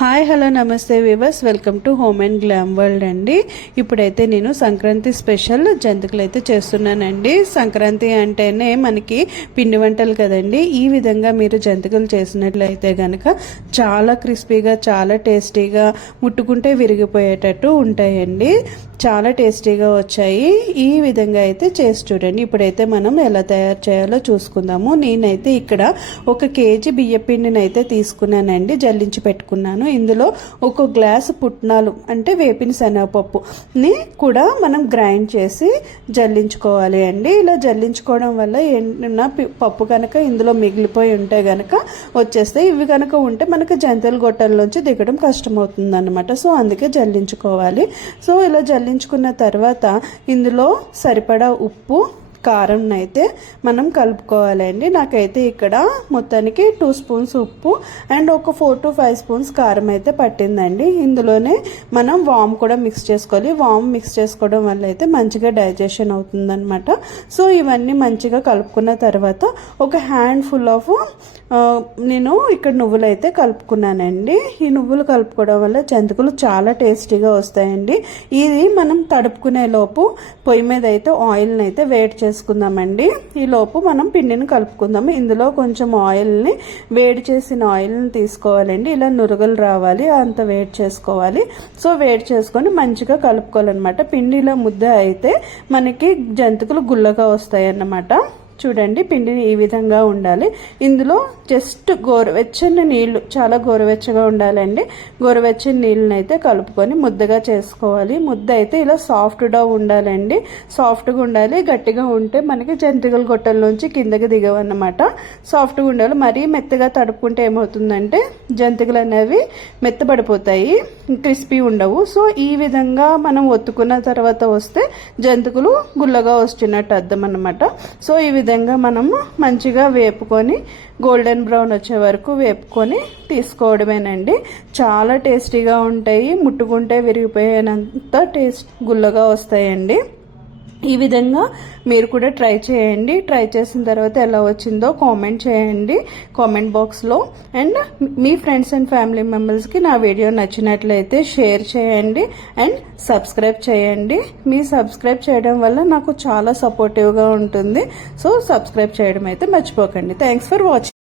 Hi hello నమస్తే viewers welcome to home and glam world అండి. ఇప్పుడైతే నేను సంక్రాంతి స్పెషల్ జంతికలు అయితే చేస్తున్నానండి. సంక్రాంతి అంటేనే మనకి పిండి వంటలు కదండి. ఈ విధంగా మీరు జంతికలు చేసినట్లయితే కనుక చాలా క్రిస్పీగా చాలా టేస్టీగా ముట్టుకుంటే విరిగిపోయేటట్టు ఉంటాయండి. చాలా టేస్టీగా వచ్చాయి. ఈ విధంగా అయితే చేసి చూడండి. ఇప్పుడైతే మనం ఎలా తయారు చేయాలో చూసుకుందాము. నేనైతే ఇక్కడ ఒక కేజీ బియ్య పిండిని అయితే తీసుకున్నానండి. జల్లించి పెట్టుకున్నాను. ఇందులో ఒక గ్లాసు పుట్నాలు అంటే వేపిన శనగపప్పుని కూడా మనం గ్రైండ్ చేసి జల్లించుకోవాలి అండి. ఇలా జల్లించుకోవడం వల్ల ఏమన్నా పప్పు కనుక ఇందులో మిగిలిపోయి ఉంటే కనుక వచ్చేస్తే ఇవి కనుక ఉంటే మనకి జంతువుల గొట్టల్లోంచి దిగడం కష్టమవుతుంది అనమాట సో అందుకే జల్లించుకోవాలి. సో ఇలా జల్లించుకున్న తర్వాత ఇందులో సరిపడా ఉప్పు కారం అయితే మనం కలుపుకోవాలండి. నాకైతే ఇక్కడ మొత్తానికి టూ స్పూన్స్ ఉప్పు అండ్ ఒక ఫోర్ టు ఫైవ్ స్పూన్స్ కారం అయితే పట్టిందండి. ఇందులోనే మనం వామ్ కూడా మిక్స్ చేసుకోవాలి. వామ్ మిక్స్ చేసుకోవడం వల్ల అయితే మంచిగా డైజెషన్ అవుతుందన్నమాట. సో ఇవన్నీ మంచిగా కలుపుకున్న తర్వాత ఒక హ్యాండ్ ఫుల్ ఆఫ్ నేను ఇక్కడ నువ్వులు అయితే కలుపుకున్నానండి. ఈ నువ్వులు కలుపుకోవడం వల్ల జంతికలు చాలా టేస్టీగా వస్తాయండి. ఇది మనం తడుపుకునే లోపు పొయ్యి మీద అయితే ఆయిల్ని అయితే వేడి చేసుకుందామండి ఈ లోపు మనం పిండిని కలుపుకుందాము ఇందులో కొంచెం ఆయిల్ని వేడి చేసిన ఆయిల్ని తీసుకోవాలండి. ఇలా నురగలు రావాలి అంత వేడి చేసుకోవాలి. సో వేడి చేసుకొని మంచిగా కలుపుకోవాలన్నమాట. పిండిలో ముద్ద అయితే మనకి జంతికలు గుల్లగా వస్తాయి అన్నమాట చూడండి పిండిని ఈ విధంగా ఉండాలి. ఇందులో జస్ట్ గోరువెచ్చని నీళ్ళు చాలా గోరువెచ్చగా ఉండాలండి. గోరువెచ్చని నీళ్ళని అయితే కలుపుకొని ముద్దగా చేసుకోవాలి. ముద్ద అయితే ఇలా సాఫ్ట్గా ఉండాలండి. సాఫ్ట్గా ఉండాలి. గట్టిగా ఉంటే మనకి జంతికల గొట్టల్లోంచి కిందకి దిగవన్నమాట. సాఫ్ట్గా ఉండాలి. మరీ మెత్తగా తడుపుకుంటే ఏమవుతుందంటే జంతికలు అనేవి మెత్తబడిపోతాయి. క్రిస్పీ ఉండవు. సో ఈ విధంగా మనం ఒత్తుకున్న తర్వాత వస్తే జంతికలు గుల్లగా వస్తున్నట్టు అర్థం అనమాట సో ఈ విధంగా విధంగా మనము మంచిగా వేపుకొని గోల్డెన్ బ్రౌన్ వచ్చే వరకు వేపుకొని తీసుకోవడమేనండి. చాలా టేస్టీగా ఉంటాయి ముట్టుకుంటే విరిగిపోయేనంత టేస్ట్ గుల్లగా వస్తాయండి. ఈ విధంగా మీరు కూడా ట్రై చేయండి. ట్రై చేసిన తర్వాత ఎలా వచ్చిందో కామెంట్ చేయండి. కామెంట్ బాక్స్లో. అండ్ మీ ఫ్రెండ్స్ అండ్ ఫ్యామిలీ మెంబర్స్కి నా వీడియో నచ్చినట్లయితే షేర్ చేయండి అండ్ సబ్స్క్రైబ్ చేయండి. మీ సబ్స్క్రైబ్ చేయడం వల్ల నాకు చాలా సపోర్టివ్గా ఉంటుంది. సో సబ్స్క్రైబ్ చేయడం అయితే మర్చిపోకండి. Thanks for watching